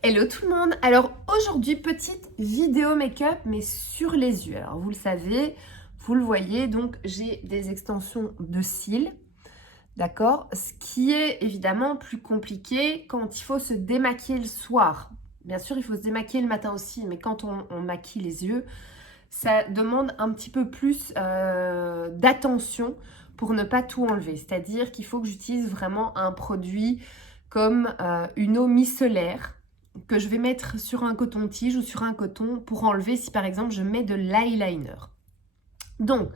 Hello tout le monde. Alors aujourd'hui, petite vidéo make-up mais sur les yeux. Alors vous le savez, vous le voyez, donc j'ai des extensions de cils, d'accord? Ce qui est évidemment plus compliqué quand il faut se démaquiller le soir. Bien sûr, il faut se démaquiller le matin aussi, mais quand on maquille les yeux, ça demande un petit peu plus d'attention pour ne pas tout enlever. C'est-à-dire qu'il faut que j'utilise vraiment un produit comme une eau micellaire que je vais mettre sur un coton-tige ou sur un coton pour enlever si par exemple je mets de l'eyeliner. Donc,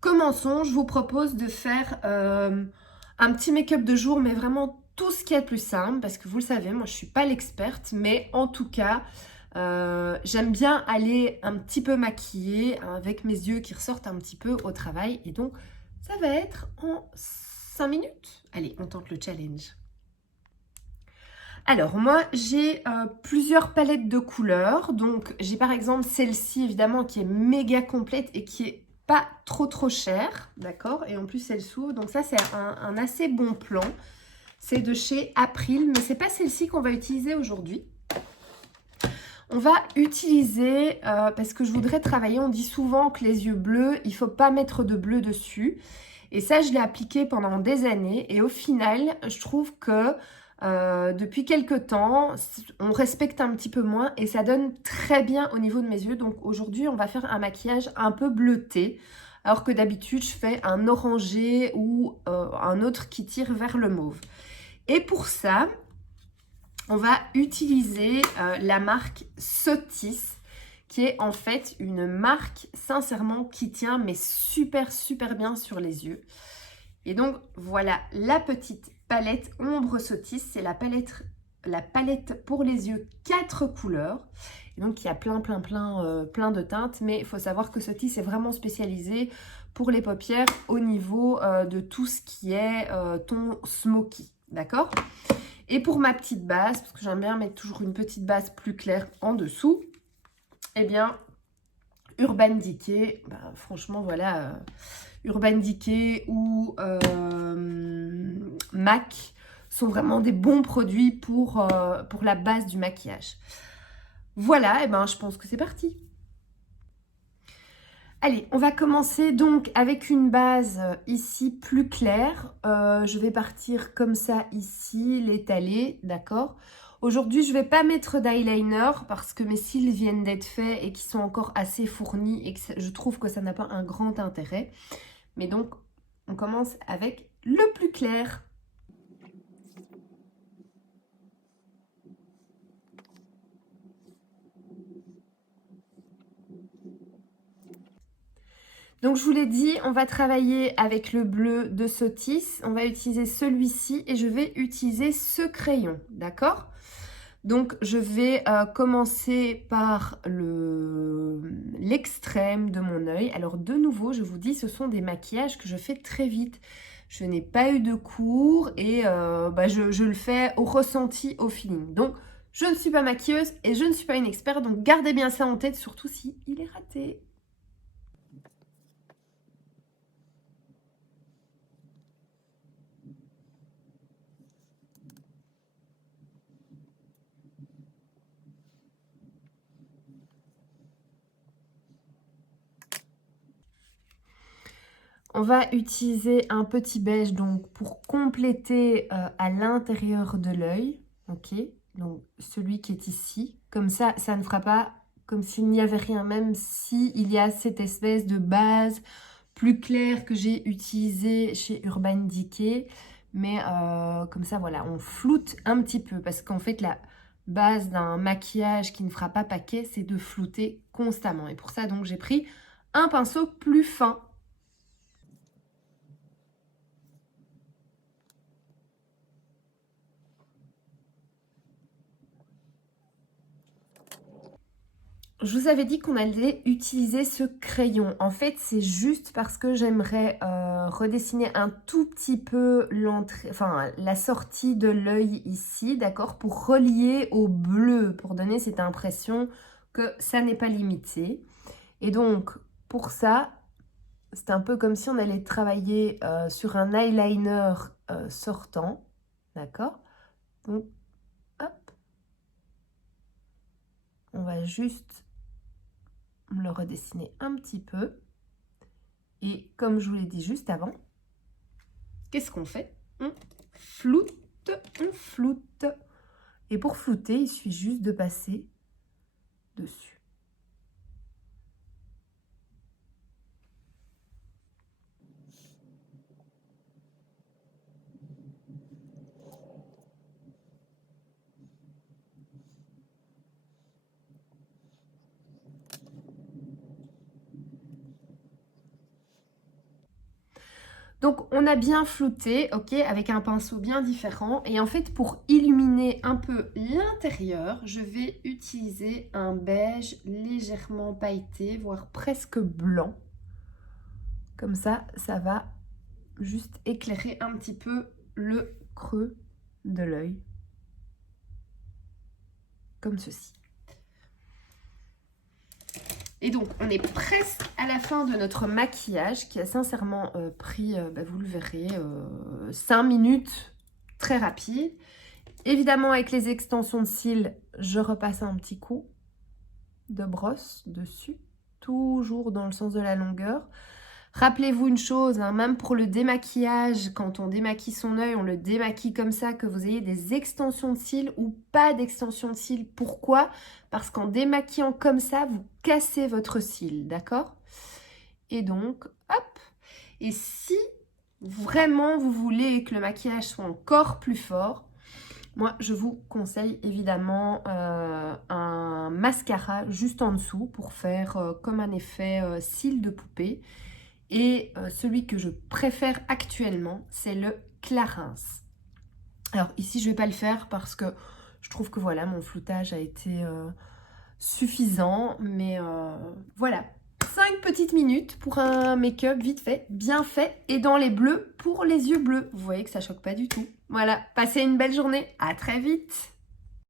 commençons. Je vous propose de faire un petit make-up de jour, mais vraiment tout ce qui est plus simple, parce que vous le savez, moi je ne suis pas l'experte, mais en tout cas, j'aime bien aller un petit peu maquillée avec mes yeux qui ressortent un petit peu au travail. Et donc, ça va être en 5 minutes. Allez, on tente le challenge. Alors moi j'ai plusieurs palettes de couleurs, donc j'ai par exemple celle-ci évidemment qui est méga complète et qui est pas trop chère, d'accord, et en plus elle s'ouvre, donc ça c'est un assez bon plan, c'est de chez April, mais c'est pas celle-ci qu'on va utiliser aujourd'hui. On va utiliser, parce que je voudrais travailler, on dit souvent que les yeux bleus, il faut pas mettre de bleu dessus, et ça je l'ai appliqué pendant des années, et au final je trouve que depuis quelques temps, on respecte un petit peu moins et ça donne très bien au niveau de mes yeux. Donc aujourd'hui, on va faire un maquillage un peu bleuté, alors que d'habitude, je fais un orangé ou un autre qui tire vers le mauve. Et pour ça, on va utiliser la marque Sotis, qui est en fait une marque, sincèrement, qui tient mais super bien sur les yeux. Et donc, voilà la petite palette Ombre Sotis. C'est la palette pour les yeux 4 couleurs. Et donc, il y a plein de teintes. Mais il faut savoir que Sotis est vraiment spécialisé pour les paupières au niveau de tout ce qui est ton smoky. D'accord? Et pour ma petite base, parce que j'aime bien mettre toujours une petite base plus claire en dessous, eh bien, Urban Decay, franchement, voilà... Urban Decay ou MAC sont vraiment des bons produits pour la base du maquillage. Voilà, et je pense que c'est parti. Allez, on va commencer donc avec une base ici plus claire. Je vais partir comme ça ici, l'étaler, d'accord? Aujourd'hui, je ne vais pas mettre d'eyeliner parce que mes cils viennent d'être faits et qui sont encore assez fournis et que je trouve que ça n'a pas un grand intérêt. Mais donc, on commence avec le plus clair. Donc, je vous l'ai dit, on va travailler avec le bleu de Sotis. On va utiliser celui-ci et je vais utiliser ce crayon, d'accord? Donc, je vais commencer par l'extrême de mon œil. Alors, de nouveau, je vous dis, ce sont des maquillages que je fais très vite. Je n'ai pas eu de cours et je le fais au ressenti, au feeling. Donc, je ne suis pas maquilleuse et je ne suis pas une experte. Donc, gardez bien ça en tête, surtout si il est raté. On va utiliser un petit beige donc pour compléter à l'intérieur de l'œil, ok? Donc celui qui est ici, comme ça, ça ne fera pas comme s'il n'y avait rien, même si il y a cette espèce de base plus claire que j'ai utilisée chez Urban Decay, mais comme ça, voilà, on floute un petit peu parce qu'en fait, la base d'un maquillage qui ne fera pas paquet, c'est de flouter constamment. Et pour ça, donc, j'ai pris un pinceau plus fin. Je vous avais dit qu'on allait utiliser ce crayon. En fait, c'est juste parce que j'aimerais redessiner un tout petit peu la sortie de l'œil ici, d'accord, pour relier au bleu, pour donner cette impression que ça n'est pas limité. Et donc, pour ça, c'est un peu comme si on allait travailler sur un eyeliner sortant, d'accord. Donc, hop. juste le redessiner un petit peu. Et comme je vous l'ai dit juste avant, qu'est-ce qu'on fait? On floute, on floute. Et pour flouter, il suffit juste de passer dessus. Donc, on a bien flouté, ok, avec un pinceau bien différent. Et en fait, pour illuminer un peu l'intérieur, je vais utiliser un beige légèrement pailleté, voire presque blanc. Comme ça va juste éclairer un petit peu le creux de l'œil. Comme ceci. Et donc, on est presque à la fin de notre maquillage qui a sincèrement pris, vous le verrez, 5 minutes, très rapide. Évidemment, avec les extensions de cils, je repasse un petit coup de brosse dessus, toujours dans le sens de la longueur. Rappelez-vous une chose, hein, même pour le démaquillage, quand on démaquille son œil, on le démaquille comme ça, que vous ayez des extensions de cils ou pas d'extensions de cils. Pourquoi? Parce qu'en démaquillant comme ça, vous cassez votre cil, d'accord? Et donc, hop. Et si vraiment vous voulez que le maquillage soit encore plus fort, moi, je vous conseille évidemment un mascara juste en dessous pour faire comme un effet cils de poupée. Et celui que je préfère actuellement, c'est le Clarins. Alors ici, je ne vais pas le faire parce que je trouve que voilà, mon floutage a été suffisant. Mais voilà, 5 petites minutes pour un make-up vite fait, bien fait. Et dans les bleus pour les yeux bleus. Vous voyez que ça ne choque pas du tout. Voilà, passez une belle journée. À très vite.